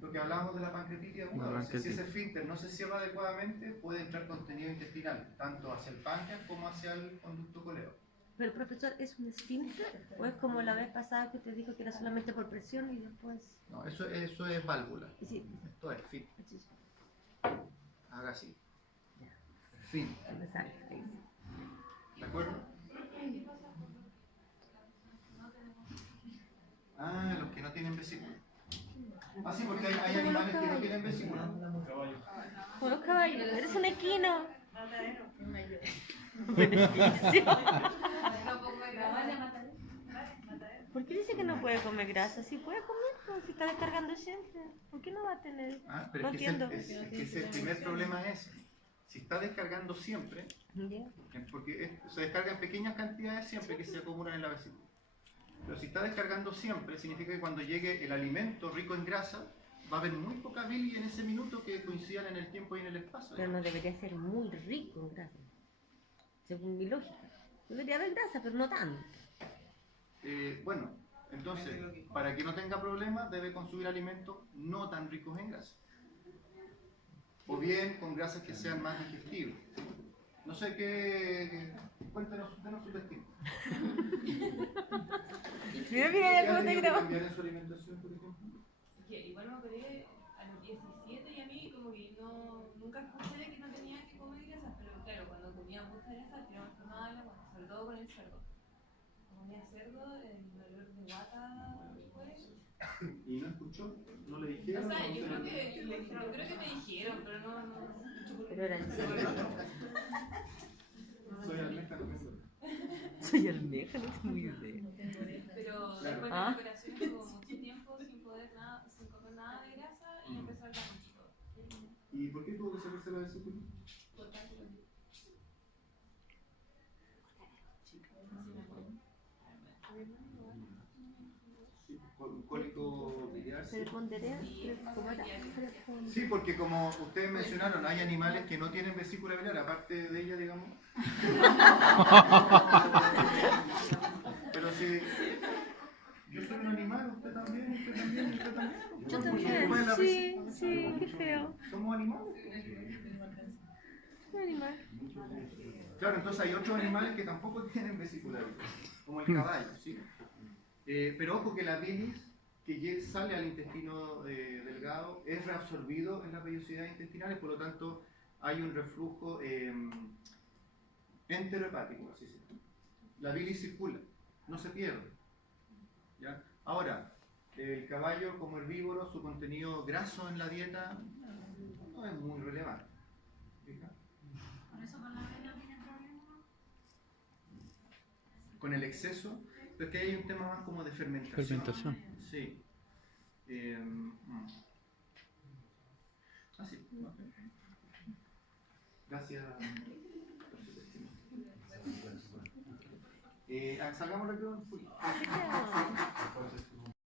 Lo que hablamos de la pancreatitis aguda, si ese esfínter no se cierra adecuadamente, puede entrar contenido intestinal, tanto hacia el páncreas como hacia el conducto colédoco. Pero profesor, ¿es un esfínter? ¿O es como la vez pasada que te dijo que era solamente por presión y después...? No, eso es válvula. Sí. Esto es fin. Haga así. Fin. Me sale. ¿De acuerdo? Ah, los que no tienen vesícula. Ah, sí, porque hay animales que no tienen vesícula. Como los caballos. Eres un equino. Beneficio. ¿Por qué dice que no puede comer grasa? Si puede comer, pues, si está descargando siempre. ¿Por qué no va a tener? Ah, pero No es que entiendo. el primer problema es, si está descargando siempre, porque se descarga en pequeñas cantidades siempre que se acumulan en la vesícula. Pero si está descargando siempre, significa que cuando llegue el alimento rico en grasa, va a haber muy poca bilis en ese minuto que coincidan en el tiempo y en el espacio. Pero no debería ser muy rico en grasa, según mi lógica. Debería haber grasa, pero no tanto. Bueno, entonces, para que no tenga problemas, debe consumir alimentos no tan ricos en grasa. O bien con grasas que sean más digestivas. No sé qué... Cuéntanos, denos su testigo. Mira, cómo te grabo. ¿Cambiar en su alimentación, por ejemplo? Igual me operé a los 17 y a mí como que nunca escuché de que no tenía que comer grasas, pero claro, cuando comía mucha grasa tenía más tomada la guata, sobre todo con el cerdo. Comía cerdo, el dolor de guata después. ¿Y no escuchó? ¿No le dijeron? O sea, ¿No yo se creo le- que me dijeron, pero no escucho por Pero era en serio. Soy almeja, no me acuerdo. Soy almeja, no tengo idea. Pero Claro. después de Ah. la operación estuvo mucho tiempo sin comer nada de grasa y empezó a ganar todo. ¿Y por qué tuvo que sacarse la vesícula? Por cálculo. Cólico biliar. Sí. Preponderea, ¿cómo era? Sí, porque como ustedes mencionaron, hay animales que no tienen vesícula biliar, aparte de ella, digamos. Pero si yo soy un animal, usted también, usted también, usted también. Yo Somos también, animales, la sí, sí, qué feo. Somos animales. Un animal. Claro, entonces hay otros animales que tampoco tienen vesícula biliar. como el caballo, ¿sí? Pero ojo que la bilis que sale al intestino delgado es reabsorbido en las vellosidades intestinales, por lo tanto hay un reflujo enterohepático, así se llama. La bilis circula, no se pierde. ¿Ya? Ahora, el caballo como herbívoro, su contenido graso en la dieta no es muy relevante. ¿Fija? Por eso con la avena tiene problemas. Con el exceso, pero es que hay un tema más como de fermentación. Fermentación. Sí. Así. Gracias por su testimonio. Salgamos la que